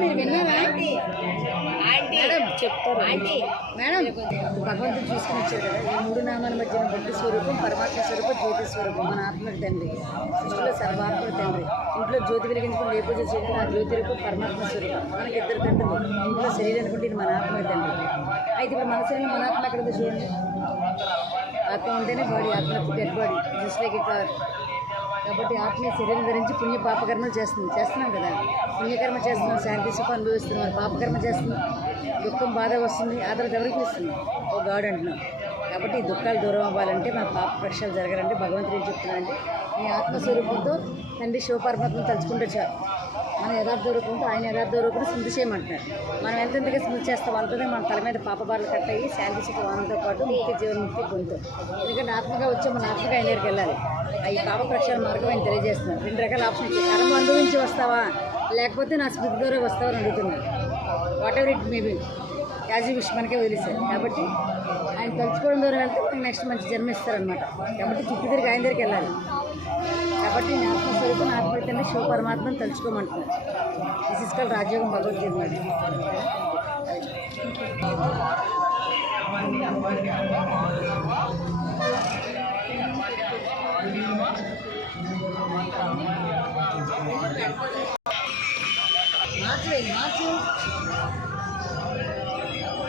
మీరు విన్నారా? మేడం చెప్తారు మేడం. భగవంతుడు చూసుకుని వచ్చారు కదా, ఈ మూడు నామాల మధ్యన బుద్ధి స్వరూపం, పరమాత్మ స్వరూపం, జ్యోతి స్వరూపం. మన ఆత్మకు తండ్రి, సృష్టిలో సర్వాత్మక తండ్రి. ఇంట్లో జ్యోతి వెలిగించుకుని ఏ పూజ చేయడం ఆ జ్యోతి రూపం పరమాత్మ స్వరూపం. మనకి ఇద్దరు తండ్రులు. ఇంట్లో శరీరం అనుకుంటే ఇది మన ఆత్మకు తండ్రి. అయితే ఇప్పుడు మన శరీరం మన ఆత్మ ఎక్కడ ఉందో చూడండి. ఆత్మ ఉంటేనే బాడీ, ఆత్మ dead body just like it. కాబట్టి ఆత్మీయ శరీరం ధరించి పుణ్య పాపకర్మలు చేస్తున్నాం కదా. పుణ్యకర్మ చేస్తున్నాం, శాంతి సుఖం అనుభవిస్తున్నాం. పాపకర్మ చేస్తున్నాం, దుఃఖం బాధ వస్తుంది. ఆ తర్వాత ఎవరికి ఇస్తుంది? ఓ గాడ్ అంటున్నాం. కాబట్టి ఈ దుఃఖాలు దూరం అవ్వాలంటే, మన పాప ప్రక్షాలు జరగాలంటే భగవంతుడు ఏం చెప్తున్నాడంటే, మీ ఆత్మస్వరూపంతో తండ్రి శివపరమాత్మను తలుచుకుంటే చాలు. మన యథార్థ రూపంతో ఆయన యథార్థ రూపం స్మృతి చేయమంటున్నారు. మనం ఎంతెంతగా స్మృతి చేస్తాం అంతనే మన తల మీద పాపబారులు కట్ అయ్యి శాంతి సుఖ వానంతో పాటు ముక్తి జీవన్ముక్తి పొందుతాం. ఎందుకంటే ఆత్మగా వచ్చి మన ఆత్మగా ఆయన దగ్గరికి వెళ్ళాలి. ఈ పాప ప్రక్షాళన మార్గం ఆయన తెలియజేస్తున్నారు. 2 రకాల ఆప్షన్ ఇచ్చారు. కర్మ అనుభవించి వస్తావా, లేకపోతే నా స్మృతి ద్వారా వస్తావా అని అడుగుతున్నారు. What ever it maybe, as you wish మనకే వదిలేశారు. కాబట్టి ఆయన తలుచుకోవడం ద్వారా వెళ్తే మనకి నెక్స్ట్ మంచి జన్మ ఇస్తారనమాట. కాబట్టి చుట్టూ తిరిగి ఆయన దగ్గరికి వెళ్ళాలి. కాబట్టి నా ఆత్మస్వరూపం ఆత్మతండ్రి శివ పరమాత్మను తలుచుకోమంటున్నారు. దిస్ ఇస్ కాల్డ్ రాజయోగం భగవద్గీత. మరి మార్చు